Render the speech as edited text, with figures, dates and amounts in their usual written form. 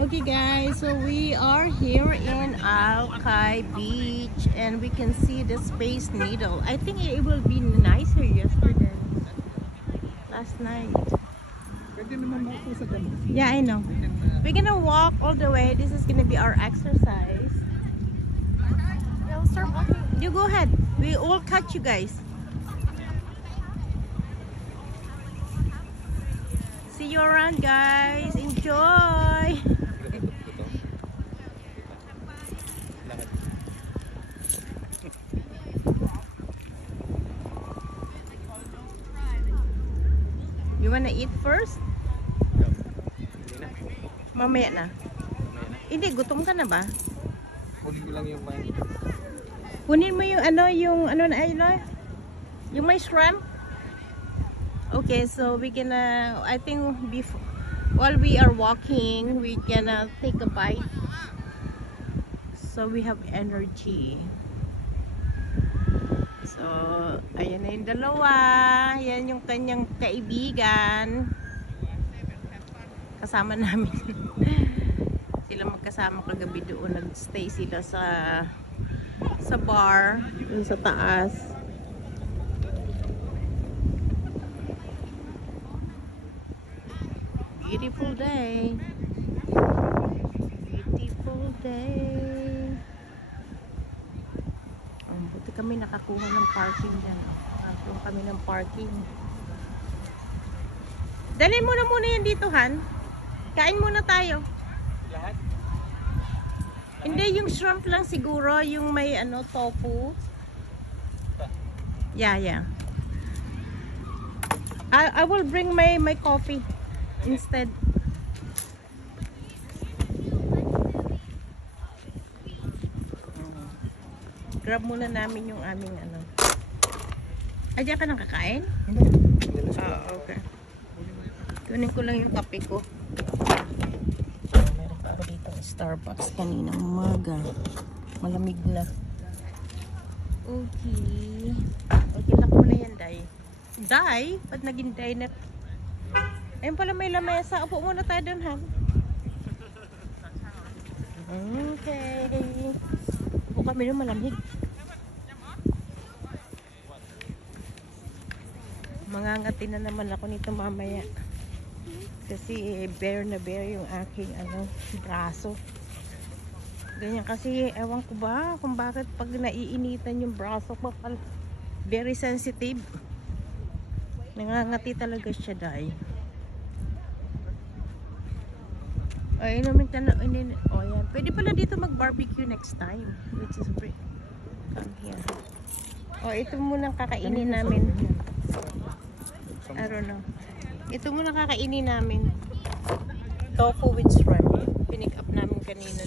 Okay guys, so we are here in Alki Beach and we can see the Space Needle. I think it will be nicer yesterday. Last night. Yeah, I know. We're gonna walk all the way. This is gonna be our exercise. We'll start walking. You go ahead. We will catch you guys. See you around guys. Enjoy. You wanna eat first? Mamaya na. Hindi, gutom ka na ba? Kunin ko lang yung wine. Kunin mo yung yung may shrimp. Okay, so we gonna, I think before, while we are walking, we gonna take a bite. So we have energy. So, ayan na yung dalawa. Yan yung kanyang kaibigan. Kasama namin. Sila magkasama kagabi doon. Nag-stay sila sa bar. Dun sa taas. Beautiful day. Beautiful day. Buti kami nakakuha ng parking dyan. Nakakuha kami ng parking. Dalhin mo na muna yan dito, Han. Kain muna tayo. Lahat? Hindi, yung shrimp lang siguro. Yung may tofu. Yeah. I will bring my coffee instead. Grab muna namin yung aming Diyan ka nang kakain? Okay. Kunin ko lang yung kape ko. Meron pa ako dito Starbucks kaninang umaga. Malamig na. Okay. Okay lang muna yan, Day. Day? Ba't naging Day na? Ayun pala may lamesa. Upo muna tayo doon, ha? Okay. Upo kami doon, malamig. Mangangati na naman ako nito mamaya. Kasi bare na bare yung aking braso. Ganyan kasi ewan ko ba kung bakit pag naiinitan yung braso ko, very sensitive. Nangangati talaga siya, Day. Ay, inumin ka na. Oh, yan. Pwede pala dito mag-barbecue next time. Which is free. Come here. Oh, ito muna kakainin namin. I don't know. Ito muna kakainin namin. Tofu with shrimp. Pinick up namin kanina